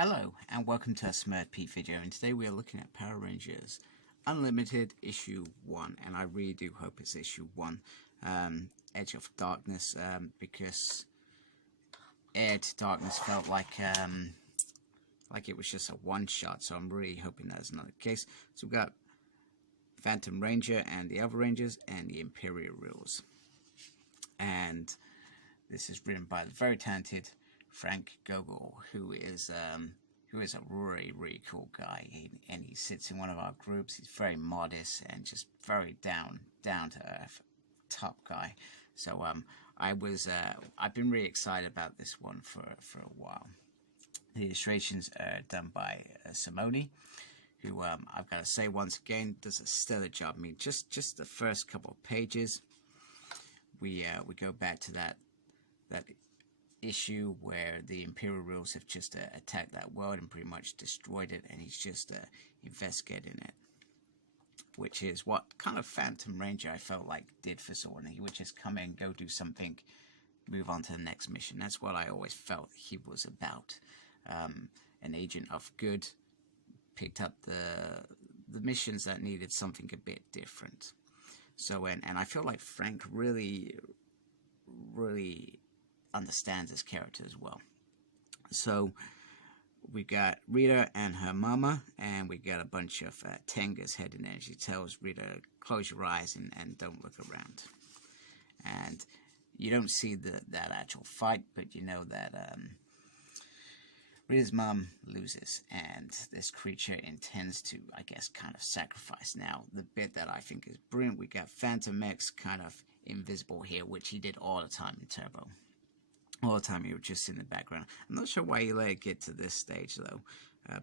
Hello and welcome to a Smurf Pete video, and today we are looking at Power Rangers Unlimited issue 1, and I really do hope it's issue 1, Edge of Darkness, because Air to Darkness felt like it was just a one-shot, so I'm really hoping that's not the case. So we've got Phantom Ranger and the other Rangers and the Imperial Rules, and this is written by the very talented Frank Gogol, who is a really cool guy, and he sits in one of our groups. He's very modest and just very down to earth, top guy. So I've been really excited about this one for a while. The illustrations are done by Simone, who I've got to say once again does a stellar job. I mean, just the first couple of pages, we go back to that issue where the Imperial Rules have just attacked that world and pretty much destroyed it, and he's just investigating it, which is what kind of Phantom Ranger I felt like did for Zorn. He would just come in, go do something, move on to the next mission. That's what I always felt he was about. An agent of good, picked up the missions that needed something a bit different. So and I feel like Frank really understands his character as well. So we got Rita and her mama, and we got a bunch of Tengas heading in. She tells Rita, close your eyes and don't look around. And you don't see that actual fight, but you know that Rita's mom loses, and this creature intends to, I guess, kind of sacrifice. Now, the bit that I think is brilliant, we got Phantom X kind of invisible here, which he did all the time in Turbo. All the time he was just in the background. I'm not sure why he let it get to this stage, though.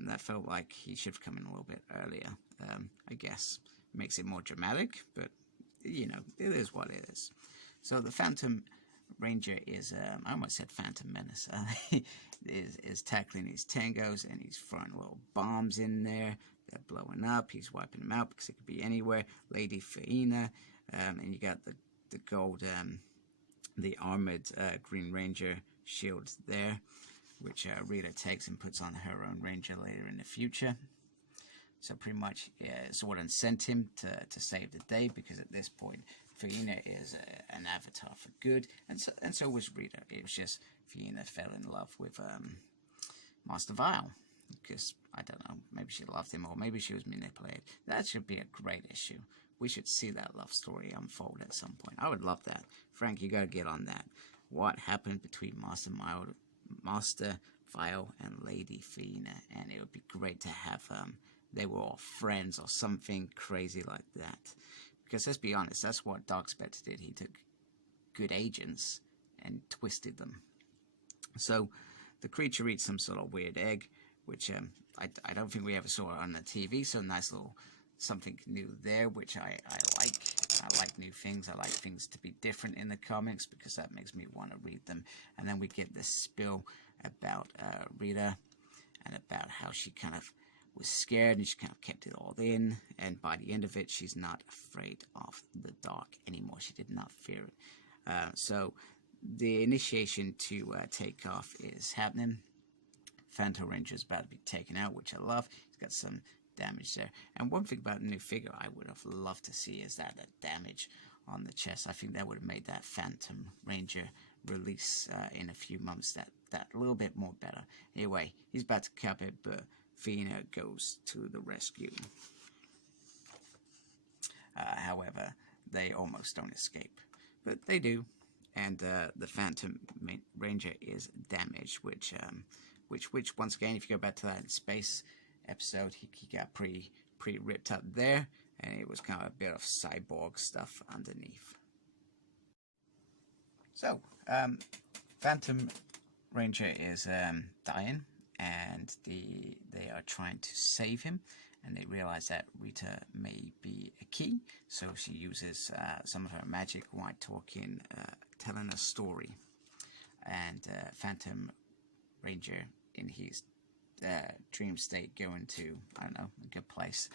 That felt like he should have come in a little bit earlier. I guess makes it more dramatic, but, you know, it is what it is. So the Phantom Ranger is, I almost said Phantom Menace, is tackling his tangos, and he's throwing little bombs in there. They're blowing up. He's wiping them out because it could be anywhere. Lady Faina, and you got the gold, the armored Green Ranger shield there, which Rita takes and puts on her own Ranger later in the future. So pretty much Zordon sent him to save the day, because at this point Faina is an avatar for good, and so was Rita. It was just Faina fell in love with Master Vile, because, I don't know, maybe she loved him, or maybe she was manipulated. That should be a great issue. We should see that love story unfold at some point. I would love that. Frank, you gotta get on that. What happened between Master Vile and Lady Faina? And it would be great to have they were all friends or something crazy like that. Because let's be honest, that's what Dark Spectre did. He took good agents and twisted them. So the creature eats some sort of weird egg, which I don't think we ever saw it on the TV. So nice little something new there, which I like. I like new things. I like things to be different in the comics, because that makes me want to read them. And then we get this spill about Rita, and about how she kind of was scared and she kind of kept it all in, and by the end of it she's not afraid of the dark anymore. She did not fear it. So the initiation to take off is happening. Phantom Ranger is about to be taken out, which I love. He's got some damage there, and one thing about the new figure I would have loved to see is that damage on the chest. I think that would have made that Phantom Ranger release in a few months that little bit more better. Anyway, he's about to cap it, but Faina goes to the rescue. However, they almost don't escape, but they do, and the Phantom Ranger is damaged, which once again, if you go back to that space episode, he got pretty ripped up there, and it was kind of a bit of cyborg stuff underneath. So Phantom Ranger is dying, and they are trying to save him, and they realize that Rita may be a key, so she uses some of her magic while talking, telling a story. And Phantom Ranger, in his dream state, going to, I don't know, a good place,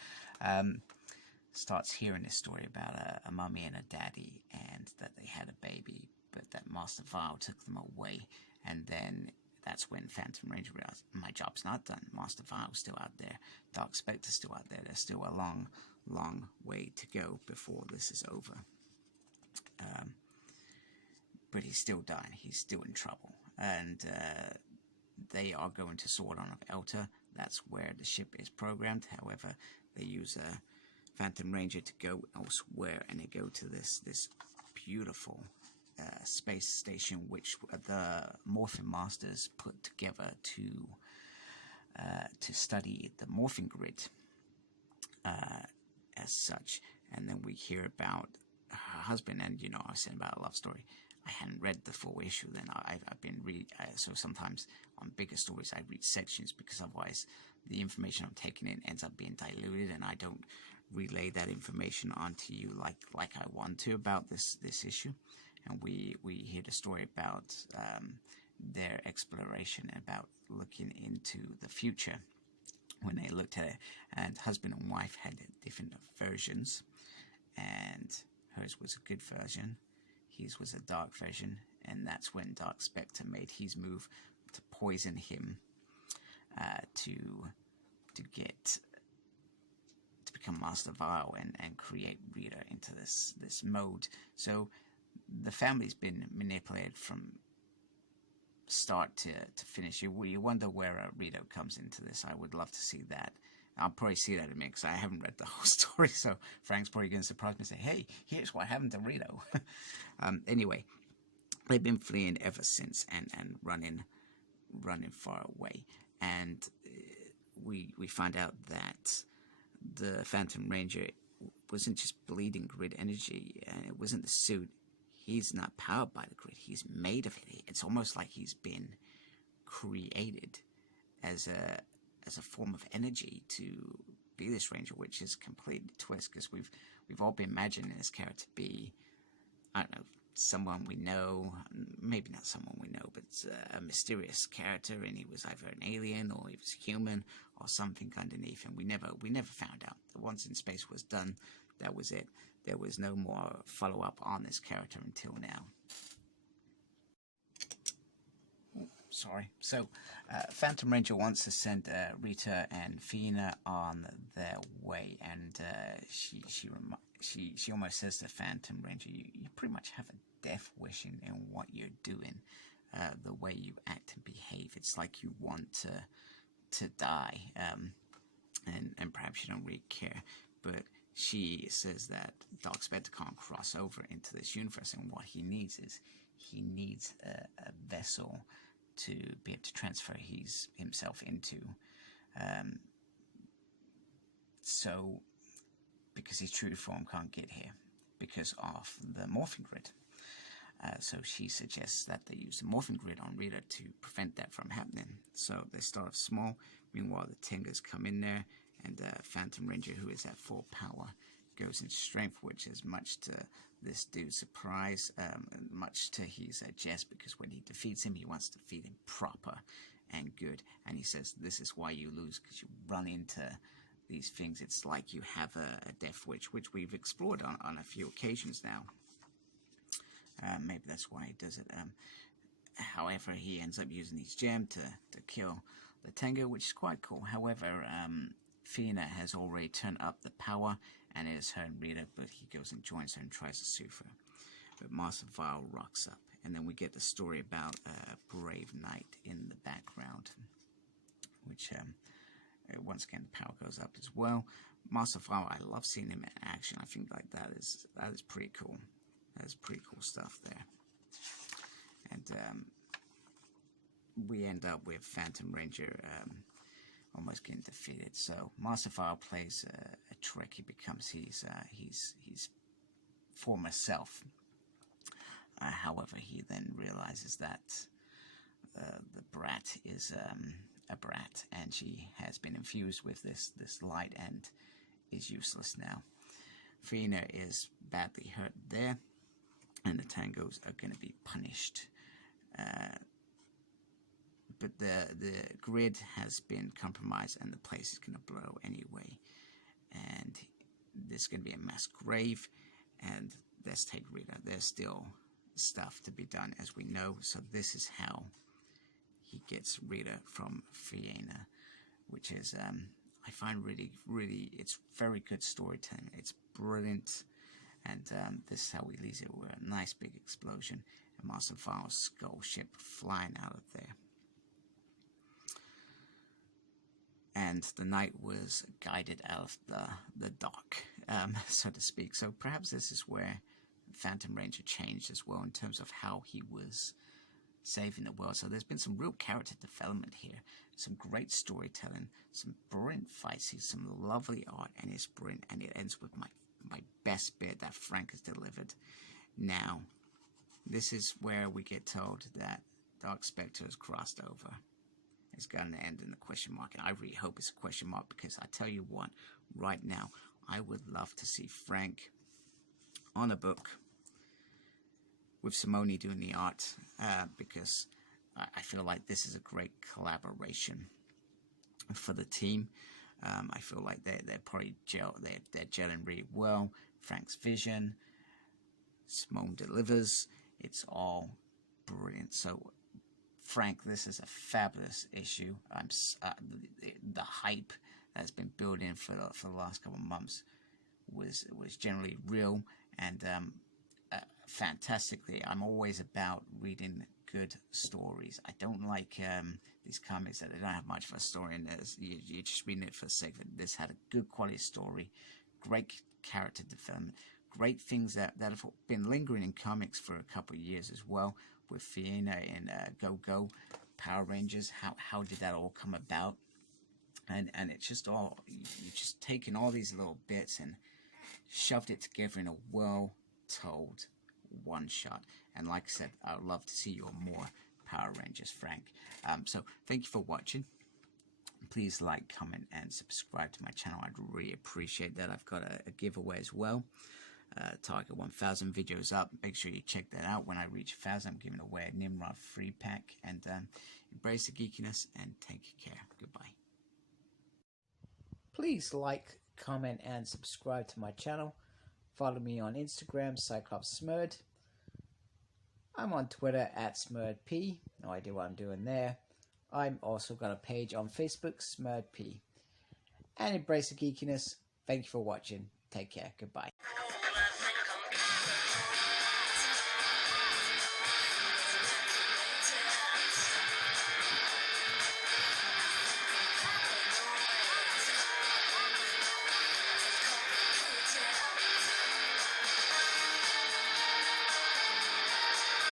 starts hearing this story about a mummy and a daddy, and that they had a baby, but that Master Vile took them away, and then that's when Phantom Ranger realized, my job's not done. Master Vile's still out there. Dark Spectre's still out there. There's still a long, long way to go before this is over. But he's still dying. He's still in trouble. And they are going to Zordon of Elta. That's where the ship is programmed. However, they use a Phantom Ranger to go elsewhere, and they go to this beautiful space station, which the Morphin Masters put together to study the morphing grid as such. And then we hear about her husband, and I was saying about a love story. I hadn't read the full issue then. I've been so sometimes on bigger stories I read sections, because otherwise the information I'm taking in ends up being diluted, and I don't relay that information onto you like I want to about this issue. And we hear the story about their exploration, about looking into the future when they looked at it, and husband and wife had different versions, and hers was a good version, his was a dark version, and that's when Dark Spectre made his move to poison him to become Master Vile and create Rita into this mode. So the family's been manipulated from start to finish. You wonder where Rito comes into this. I would love to see that. I'll probably see that in a minute, because I haven't read the whole story, so Frank's probably going to surprise me and say, hey, here's what happened to Rito. Anyway, they've been fleeing ever since and running far away. And we find out that the Phantom Ranger wasn't just bleeding grid energy, and it wasn't the suit. He's not powered by the grid. He's made of it. It's almost like he's been created as a form of energy to be this Ranger, which is completely twist, because we've all been imagining this character to be, I don't know, someone we know, maybe not someone we know, but a mysterious character, and he was either an alien or he was human or something underneath, and we never found out. The Once in Space was done. That was it. There was no more follow-up on this character until now. Sorry. So, Phantom Ranger wants to send Rita and Fina on their way, and she almost says to Phantom Ranger, you pretty much have a death wish in what you're doing, the way you act and behave. It's like you want to die, and perhaps you don't really care, but she says that Dark Spectre can't cross over into this universe, and what he needs is a vessel to be able to transfer himself into. So, because his true form can't get here because of the morphing grid. So she suggests that they use the morphing grid on Rita to prevent that from happening. So they start off small. Meanwhile, the Tengas come in there, and Phantom Ranger, who is at full power, goes in strength, which is much to this dude's surprise, much to his jest, because when he defeats him, he wants to defeat him proper and good. And he says, this is why you lose, because you run into these things. It's like you have a death wish, which we've explored on a few occasions now. Maybe that's why he does it. However, he ends up using his gem to kill the Tenga, which is quite cool. However, Fina has already turned up the power, and it is her and Rita, but he goes and joins her and tries to soothe her. But Master Vile rocks up, and then we get the story about Brave Knight in the background, which once again the power goes up as well. Master Vile, I love seeing him in action. I think like that is pretty cool. That is pretty cool stuff there. And we end up with Phantom Ranger almost getting defeated. So Master Vile plays a trick. He becomes his former self. However, he then realizes that the brat is a brat, and she has been infused with this light and is useless now. Fina is badly hurt there, and the Tangos are going to be punished. But the grid has been compromised, and the place is going to blow anyway. And there's going to be a mass grave, and let's take Rita. There's still stuff to be done, as we know. So this is how he gets Rita from Fiona, which is I find really it's very good storytelling. It's brilliant, and this is how he leaves it with a nice big explosion and Master File's skull ship flying out of there. And the knight was guided out of the dock, so to speak. So perhaps this is where Phantom Ranger changed as well in terms of how he was saving the world. So there's been some real character development here, some great storytelling, some brilliant fights, some lovely art, and it's brilliant. And it ends with my best bit that Frank has delivered. Now, this is where we get told that Dark Spectre has crossed over. It's going to end in a question mark, and I really hope it's a question mark, because I tell you what, right now, I would love to see Frank on a book with Simone doing the art, because I feel like this is a great collaboration for the team. I feel like they're probably they're gelling really well. Frank's vision, Simone delivers. It's all brilliant. So, Frank, this is a fabulous issue. The hype that's been building for the last couple of months was generally real, and fantastically. I'm always about reading good stories. I don't like these comics that they don't have much of a story in this. You're just reading it for the sake of it. This had a good quality story, great character development, great things that have been lingering in comics for a couple of years as well, with Fiona and Go-Go, Power Rangers. How did that all come about? And it's just all, you're just taking all these little bits and shoved it together in a well-told one-shot. And like I said, I would love to see your more Power Rangers, Frank. So thank you for watching. Please like, comment, and subscribe to my channel. I'd really appreciate that. I've got a giveaway as well. Target 1,000 videos up. Make sure you check that out. When I reach 1,000, I'm giving away a Nimrod free pack. And embrace the geekiness and take care. Goodbye. Please like, comment, and subscribe to my channel. Follow me on Instagram, Cyclops Smurd. I'm on Twitter at SmurdP. No idea what I'm doing there. I'm also got a page on Facebook, SmurdP. And embrace the geekiness. Thank you for watching. Take care. Goodbye.